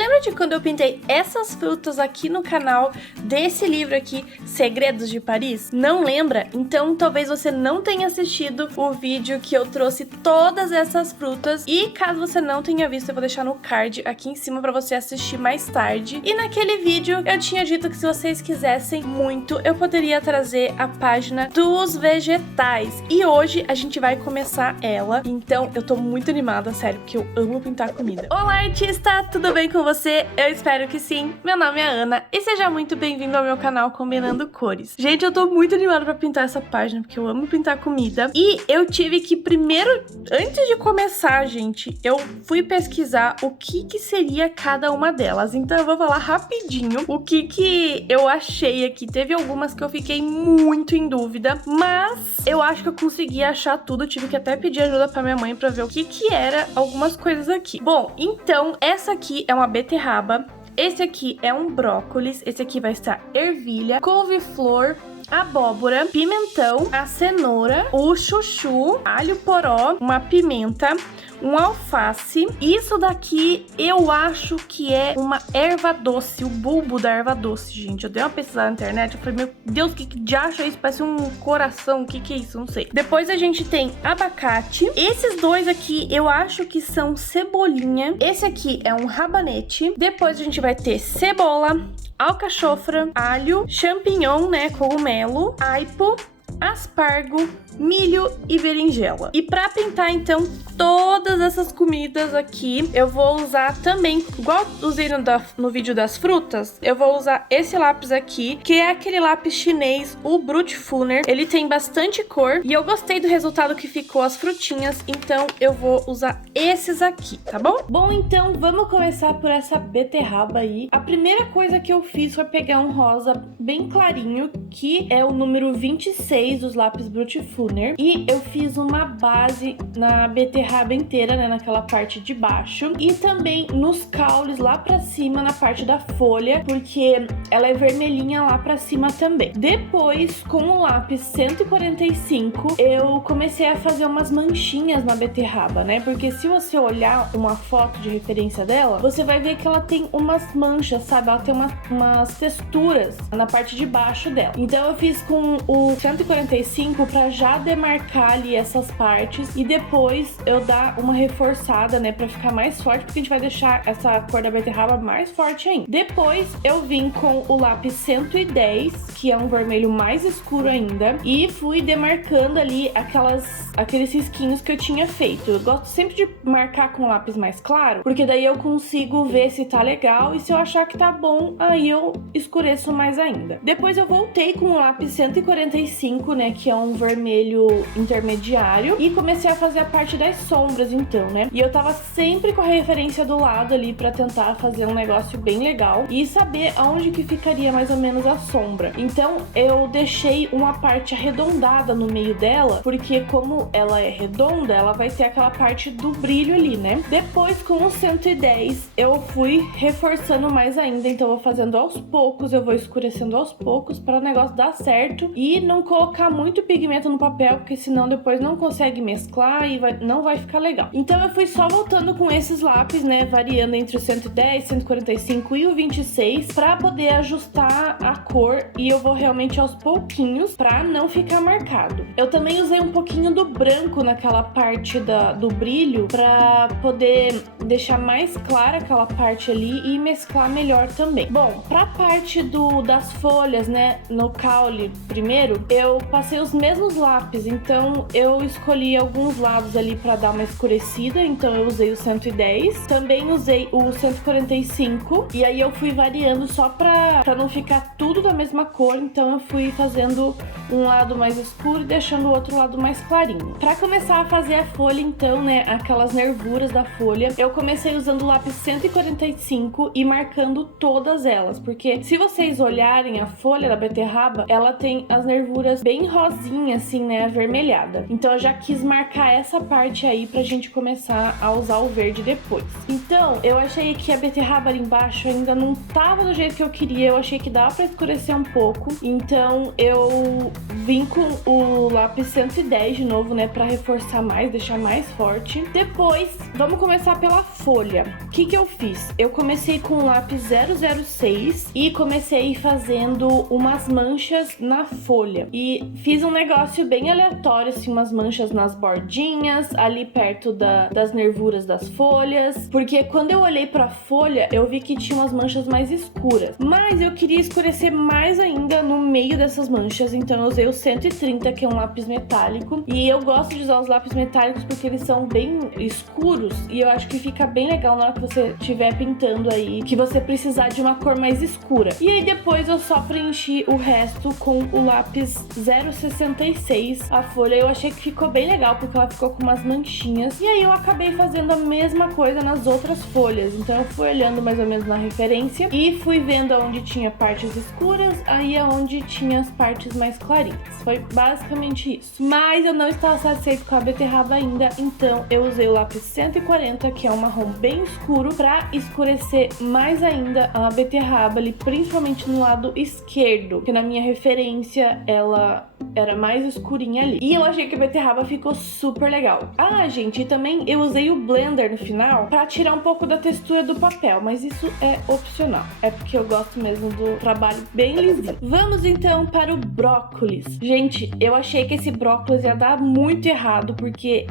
lembra de quando eu pintei essas frutas aqui no canal desse livro aqui, Segredos de Paris? Não lembra? Então talvez você não tenha assistido o vídeo que eu trouxe todas essas frutas. E caso você não tenha visto, eu vou deixar no card aqui em cima pra você assistir mais tarde. E naquele vídeo eu tinha dito que se vocês quisessem muito, eu poderia trazer a página dos vegetais. E hoje a gente vai começar ela. Então eu tô muito animada, sério, porque eu amo pintar comida. Olá, artista! Tudo bem com você? Eu espero que sim. Meu nome é Ana e seja muito bem-vindo ao meu canal Combinando Cores. Gente, eu tô muito animada pra pintar essa página, porque eu amo pintar comida. E eu tive que primeiro, antes de começar, gente, eu fui pesquisar o que seria cada uma delas. Então eu vou falar rapidinho o que eu achei aqui. Teve algumas que eu fiquei muito em dúvida, mas eu acho que eu consegui achar tudo. Eu tive que até pedir ajuda pra minha mãe pra ver o que era algumas coisas aqui. Bom, então essa aqui é uma beterraba, esse aqui é um brócolis, esse aqui vai estar ervilha, couve-flor, abóbora, pimentão, a cenoura, o chuchu, alho poró, uma pimenta, um alface. Isso daqui eu acho que é uma erva doce, o bulbo da erva doce, gente. Eu dei uma pesquisada na internet, eu falei, meu Deus, que diacho é isso? Parece um coração, o que é isso? Não sei. Depois a gente tem abacate. Esses dois aqui eu acho que são cebolinha. Esse aqui é um rabanete. Depois a gente vai ter cebola, alcachofra, alho, champignon, né, cogumelo, aipo, aspargo, milho e berinjela. E pra pintar, então, todas essas comidas aqui, eu vou usar também, igual usei no vídeo das frutas, eu vou usar esse lápis aqui, que é aquele lápis chinês, o Brute Funer. Ele tem bastante cor e eu gostei do resultado que ficou as frutinhas, então eu vou usar esses aqui, tá bom? Bom, então, vamos começar por essa beterraba aí. A primeira coisa que eu fiz foi pegar um rosa bem clarinho, que é o número 26 dos lápis Brute Funer. E eu fiz uma base na beterraba inteira, né, naquela parte de baixo. E também nos caules lá pra cima, na parte da folha, porque ela é vermelhinha lá pra cima também. Depois, com o lápis 145, eu comecei a fazer umas manchinhas na beterraba, né? Porque se você olhar uma foto de referência dela, você vai ver que ela tem umas manchas, sabe? Ela tem umas texturas na parte de baixo dela. Então eu fiz com o 145 pra já demarcar ali essas partes e depois eu dar uma reforçada, né, pra ficar mais forte, porque a gente vai deixar essa cor da beterraba mais forte ainda. Depois eu vim com o lápis 110, que é um vermelho mais escuro ainda, e fui demarcando ali aqueles risquinhos que eu tinha feito. Eu gosto sempre de marcar com lápis mais claro, porque daí eu consigo ver se tá legal e se eu achar que tá bom, aí eu escureço mais ainda. Depois eu voltei com o lápis 145, né, que é um vermelho intermediário, e comecei a fazer a parte das sombras, então, né? E eu tava sempre com a referência do lado ali pra tentar fazer um negócio bem legal e saber aonde que ficaria mais ou menos a sombra. Então eu deixei uma parte arredondada no meio dela, porque como ela é redonda, ela vai ter aquela parte do brilho ali, né? Depois, com o 110, eu fui reforçando mais ainda, então eu vou fazendo aos poucos, eu vou escurecendo aos poucos para o negócio dar certo e não colocar muito pigmento no papel, porque senão depois não consegue mesclar e não vai ficar legal. Então eu fui só voltando com esses lápis, né, variando entre o 110, 145 e o 26 para poder ajustar a cor, e eu vou realmente aos pouquinhos para não ficar marcado. Eu também usei um pouquinho do branco naquela parte do brilho para poder deixar mais clara aquela parte ali e mesclar melhor também. Bom, para a parte das folhas, né, no caule primeiro, eu passei os mesmos lápis, então eu escolhi alguns lados ali para dar uma escurecida, então eu usei o 110, também usei o 145, e aí eu fui variando só para não ficar tudo da mesma cor, então eu fui fazendo um lado mais escuro e deixando o outro lado mais clarinho. Para começar a fazer a folha, então, né, aquelas nervuras da folha, eu comecei usando o lápis 145 e marcando todas elas, porque se vocês olharem a folha da beterraba, ela tem as nervuras bem rosinhas, assim, né, avermelhada. Então eu já quis marcar essa parte aí pra gente começar a usar o verde depois. Então eu achei que a beterraba ali embaixo ainda não tava do jeito que eu queria, e eu achei que dava pra escurecer um pouco. Então eu vim com o lápis 110 de novo, né, pra reforçar mais, deixar mais forte. Depois, vamos começar pela folha. O que eu fiz? Eu comecei com o lápis 006 e comecei fazendo umas manchas na folha. E fiz um negócio bem aleatório, assim, umas manchas nas bordinhas, ali perto das nervuras das folhas. Porque quando eu olhei pra folha, eu vi que tinha umas manchas mais escuras. Mas eu queria escurecer mais ainda no meio dessas manchas, então eu usei o 130, que é um lápis metálico. E eu gosto de usar os lápis metálicos porque eles são bem escuros e eu acho que fica bem legal na hora que você estiver pintando aí, que você precisar de uma cor mais escura. E aí depois eu só preenchi o resto com o lápis 066, a folha. Eu achei que ficou bem legal porque ela ficou com umas manchinhas. E aí eu acabei fazendo a mesma coisa nas outras folhas. Então eu fui olhando mais ou menos na referência e fui vendo onde tinha partes escuras, aí aonde tinha as partes mais clarinhas. Foi basicamente isso. Mas eu não estava satisfeito com a beterraba ainda, então eu usei o lápis 140, que é um marrom bem escuro, pra escurecer mais ainda a beterraba ali, principalmente no lado esquerdo, que na minha referência ela era mais escurinha ali. E eu achei que a beterraba ficou super legal. Ah, gente, e também eu usei o blender no final pra tirar um pouco da textura do papel, mas isso é opcional. É porque eu gosto mesmo do trabalho bem lisinho. Vamos então para o brócolis. Gente, eu achei que esse brócolis ia dar muito errado, porque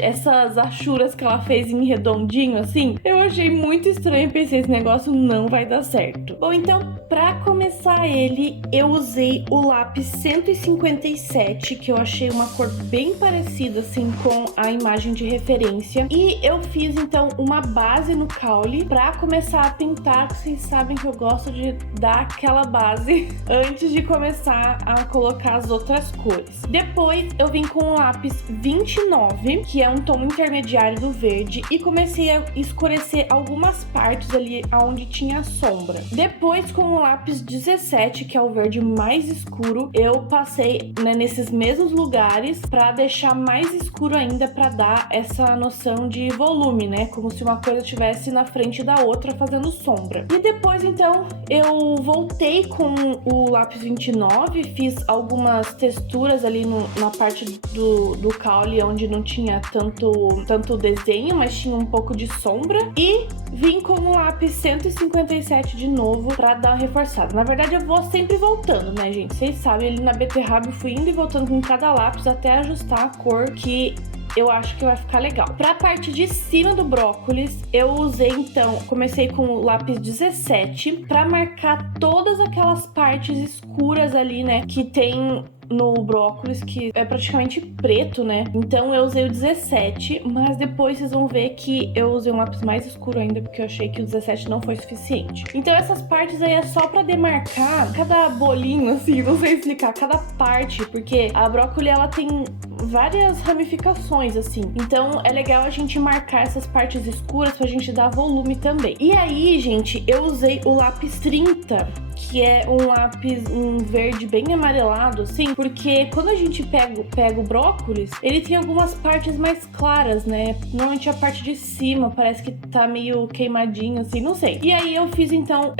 essas achuras que ela fez em redondinho assim, eu achei muito estranho. Pensei, esse negócio não vai dar certo. Bom, então, pra começar ele, eu usei o lápis 157, que eu achei uma cor bem parecida assim com a imagem de referência. E eu fiz então uma base no caule pra começar a pintar. Vocês sabem que eu gosto de dar aquela base antes de começar a colocar as outras cores. Depois eu vim com o lápis 29, que é um tom intermediário do verde, e comecei a escurecer algumas partes ali onde tinha sombra. Depois, com o lápis 17, que é o verde mais escuro, eu passei, né, nesses mesmos lugares para deixar mais escuro ainda, para dar essa noção de volume, né, como se uma coisa estivesse na frente da outra fazendo sombra. E depois então eu voltei com o lápis 29, fiz algumas texturas ali na parte do caule onde não tinha tanto desenho, mas tinha um pouco de sombra, e vim com o lápis 157 de novo pra dar uma reforçada. Na verdade eu vou sempre voltando, né, gente? Vocês sabem, ali na beterraba eu fui indo e voltando com cada lápis até ajustar a cor que eu acho que vai ficar legal. Pra parte de cima do brócolis, eu usei então, comecei com o lápis 17 pra marcar todas aquelas partes escuras ali, né, que tem no brócolis, que é praticamente preto, né? Então eu usei o 17, mas depois vocês vão ver que eu usei um lápis mais escuro ainda, porque eu achei que o 17 não foi suficiente. Então essas partes aí é só pra demarcar cada bolinho, assim, não sei explicar, cada parte, porque a brócolis, ela tem várias ramificações, assim. Então é legal a gente marcar essas partes escuras pra gente dar volume também. E aí, gente, eu usei o lápis 30, que é um lápis, um verde bem amarelado, assim, porque quando a gente pega o brócolis, ele tem algumas partes mais claras, né? Normalmente a parte de cima parece que tá meio queimadinho, assim, não sei. E aí eu fiz, então,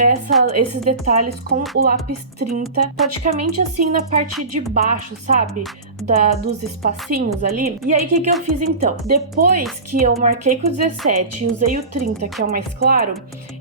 esses detalhes com o lápis 30, praticamente assim na parte de baixo, sabe? Dos espacinhos ali. E aí, o que eu fiz, então? Depois que eu marquei com o 17 e usei o 30, que é o mais claro,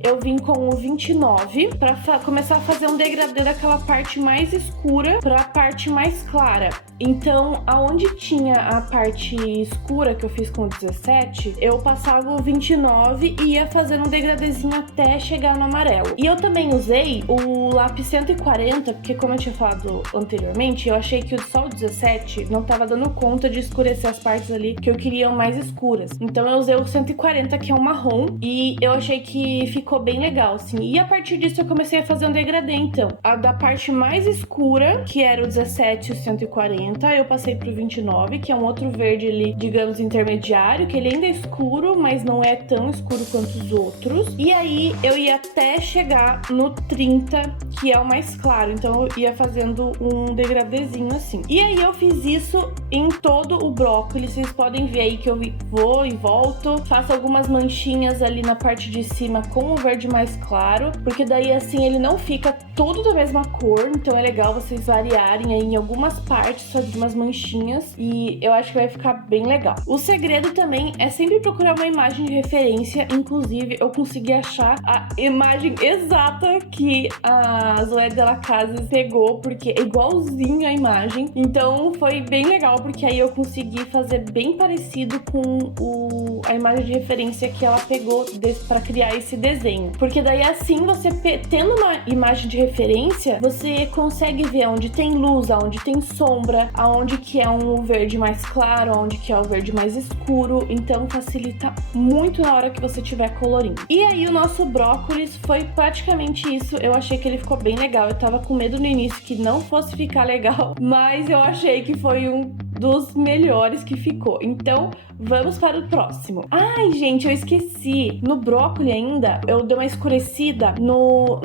eu vim com o 29 pra começar a fazer um degradê daquela parte mais escura pra parte mais clara. Então, aonde tinha a parte escura que eu fiz com o 17, eu passava o 29 e ia fazendo um degradêzinho até chegar no amarelo. E eu também usei o lápis 140, porque como eu tinha falado anteriormente, eu achei que só o 17 não tava dando conta de escurecer as partes ali que eu queria mais escuras. Então eu usei o 140, que é um marrom, e eu achei que ficou bem legal, assim. E a partir disso eu comecei a fazer um degradê, então. A da parte mais escura, que era o 17 e o 140, eu passei pro 29, que é um outro verde ali, digamos, intermediário, que ele ainda é escuro, mas não é tão escuro quanto os outros. E aí eu ia até chegar no 30, que é o mais claro. Então eu ia fazendo um degradêzinho assim. E aí eu fiz isso em todo o brócolis. Vocês podem ver aí que eu vou e volto. Faço algumas manchinhas ali na parte de cima com o verde mais claro, porque daí assim ele não fica tudo da mesma cor. Então é legal vocês variarem aí em algumas partes, fazer umas manchinhas, e eu acho que vai ficar bem legal. O segredo também é sempre procurar uma imagem de referência. Inclusive eu consegui achar a imagem exata que a Zoé Della Casa pegou, porque é igualzinho a imagem. Então foi bem legal, porque aí eu consegui fazer bem parecido com a imagem de referência que ela pegou para criar esse desenho. Porque daí assim, você tendo uma imagem de referência, você consegue ver onde tem luz, aonde tem sombra, aonde que é um verde mais claro, aonde que é o verde mais escuro. Então facilita muito na hora que você estiver colorindo. E aí o nosso brócolis foi praticamente isso. Eu achei que ele ficou bem legal. Eu tava com medo no início que não fosse ficar legal, mas eu achei que foi um dos melhores que ficou. Então vamos para o próximo. Ai, gente, eu esqueci. No brócolis ainda, eu dei uma escurecida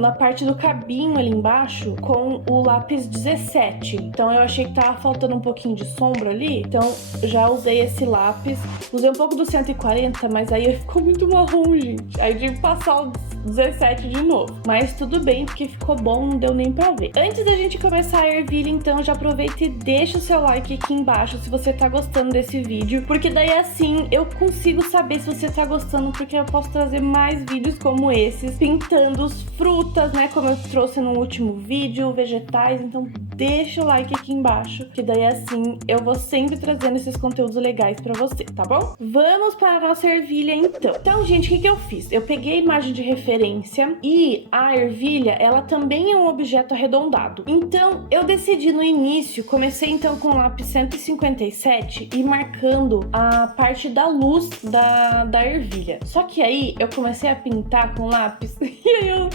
na parte do cabinho ali embaixo com o lápis 17. Então eu achei que tava faltando um pouquinho de sombra ali. Então já usei esse lápis. Usei um pouco do 140, mas aí ficou muito marrom, gente. Aí eu tive que passar o 17 de novo. Mas tudo bem, porque ficou bom, não deu nem pra ver. Antes da gente começar a ervilha, então, já aproveita e deixa o seu like aqui embaixo se você tá gostando desse vídeo, porque daí assim eu consigo saber se você tá gostando, porque eu posso trazer mais vídeos como esses, pintando frutas, né, como eu trouxe no último vídeo, vegetais. Então deixa o like aqui embaixo, que daí assim eu vou sempre trazendo esses conteúdos legais pra você, tá bom? Vamos para a nossa ervilha então. Então, gente, o que eu fiz? Eu peguei a imagem de referência e a ervilha, ela também é um objeto arredondado. Então, eu decidi no início, comecei então com o lápis 157 e marcando a parte da luz da ervilha. Só que aí eu comecei a pintar com lápis e aí eu...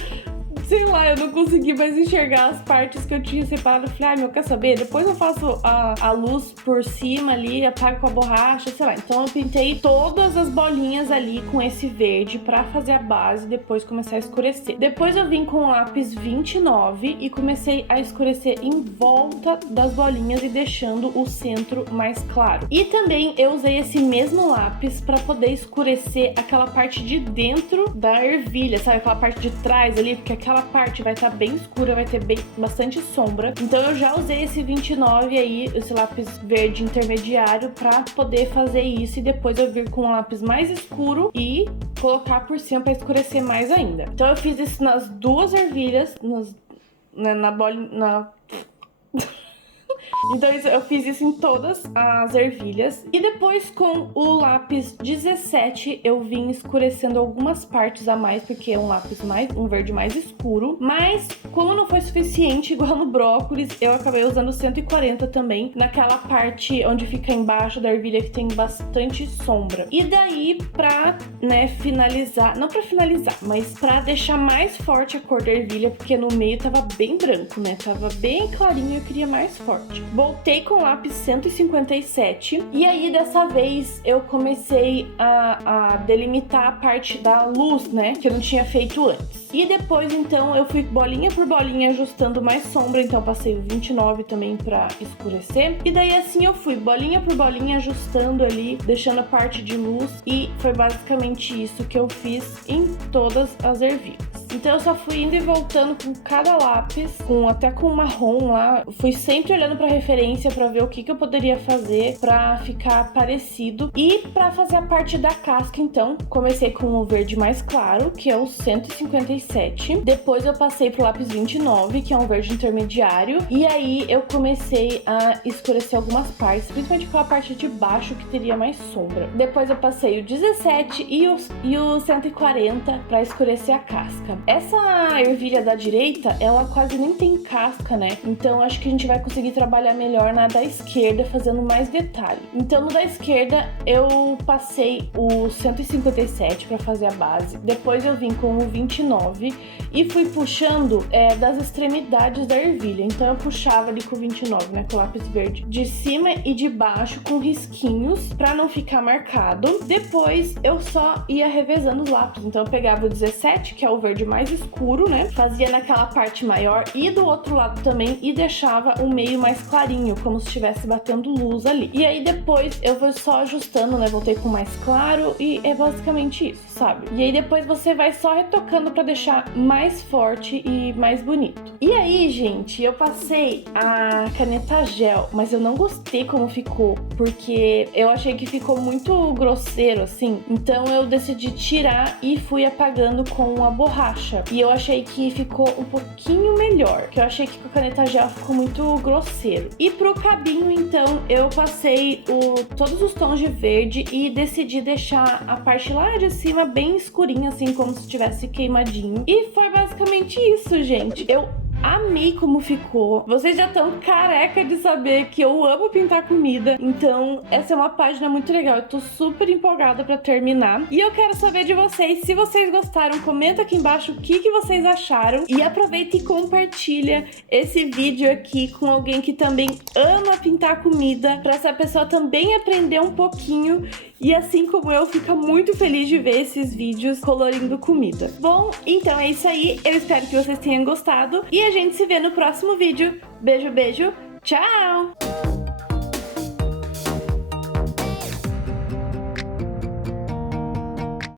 sei lá, eu não consegui mais enxergar as partes que eu tinha separado. Eu falei, meu, quer saber? Depois eu faço a luz por cima ali, apago com a borracha, sei lá. Então eu pintei todas as bolinhas ali com esse verde pra fazer a base e depois começar a escurecer. Depois eu vim com o lápis 29 e comecei a escurecer em volta das bolinhas e deixando o centro mais claro. E também eu usei esse mesmo lápis pra poder escurecer aquela parte de dentro da ervilha, sabe? Aquela parte de trás ali, porque aquela parte vai estar bem escura, vai ter bastante sombra. Então eu já usei esse 29 aí, esse lápis verde intermediário, pra poder fazer isso, e depois eu vir com um lápis mais escuro e colocar por cima pra escurecer mais ainda. Então eu fiz isso nas duas ervilhas, na bolinha... Então eu fiz isso em todas as ervilhas. E depois com o lápis 17 eu vim escurecendo algumas partes a mais, porque é um verde mais escuro. Mas como não foi suficiente, igual no brócolis, eu acabei usando 140 também, naquela parte onde fica embaixo da ervilha que tem bastante sombra. E daí pra, né, finalizar, não pra finalizar, mas pra deixar mais forte a cor da ervilha, porque no meio tava bem branco, né, tava bem clarinho e eu queria mais forte. Voltei com o lápis 157 e aí dessa vez eu comecei a delimitar a parte da luz, né, que eu não tinha feito antes. E depois então eu fui bolinha por bolinha ajustando mais sombra, então eu passei o 29 também pra escurecer. E daí assim eu fui bolinha por bolinha ajustando ali, deixando a parte de luz, e foi basicamente isso que eu fiz em todas as ervilhas. Então eu só fui indo e voltando com cada lápis, até com o marrom lá. Fui sempre olhando pra referência pra ver o que eu poderia fazer pra ficar parecido. E pra fazer a parte da casca, então, comecei com o verde mais claro, que é o 157. Depois eu passei pro lápis 29, que é um verde intermediário. E aí eu comecei a escurecer algumas partes, principalmente com a parte de baixo, que teria mais sombra. Depois eu passei o 17 e o 140 pra escurecer a casca. Essa ervilha da direita, ela quase nem tem casca, né? Então acho que a gente vai conseguir trabalhar melhor na da esquerda, fazendo mais detalhe. Então no da esquerda eu passei o 157 para fazer a base. Depois eu vim com o 29 e fui puxando das extremidades da ervilha. Então eu puxava ali com o 29, né, com o lápis verde, de cima e de baixo com risquinhos para não ficar marcado. Depois eu só ia revezando os lápis. Então eu pegava o 17, que é o verde mais escuro, né? Fazia naquela parte maior e do outro lado também e deixava o meio mais clarinho, como se estivesse batendo luz ali. E aí depois eu vou só ajustando, né? Voltei com mais claro e é basicamente isso, sabe? E aí depois você vai só retocando pra deixar mais forte e mais bonito. E aí, gente, eu passei a caneta gel, mas eu não gostei como ficou, porque eu achei que ficou muito grosseiro, assim. Então eu decidi tirar e fui apagando com a borracha. E eu achei que ficou um pouquinho melhor, que eu achei que com a caneta gel ficou muito grosseiro. E pro cabinho, então, eu passei todos os tons de verde e decidi deixar a parte lá de cima bem escurinha, assim, como se tivesse queimadinho. E foi basicamente isso, gente. Eu amei como ficou. Vocês já estão careca de saber que eu amo pintar comida. Então, essa é uma página muito legal. Eu tô super empolgada pra terminar. E eu quero saber de vocês. Se vocês gostaram, comenta aqui embaixo o que vocês acharam. E aproveita e compartilha esse vídeo aqui com alguém que também ama pintar comida, pra essa pessoa também aprender um pouquinho. E assim como eu, fica muito feliz de ver esses vídeos colorindo comida. Bom, então é isso aí. Eu espero que vocês tenham gostado. E a gente se vê no próximo vídeo. Beijo, beijo. Tchau!